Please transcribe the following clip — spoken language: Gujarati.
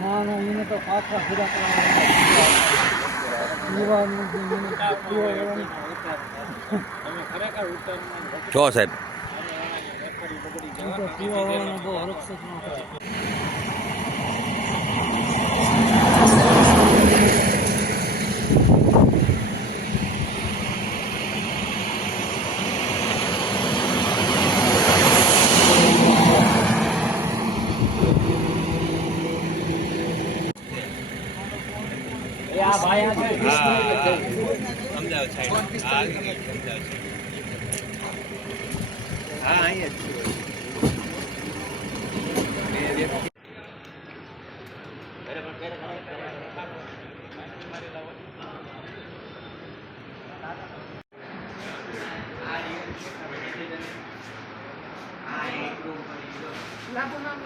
ના ના એને તો પાછા પૂરા કરવા જો સાહેબ બહુ હરકસત ન કરે. લાગુ ના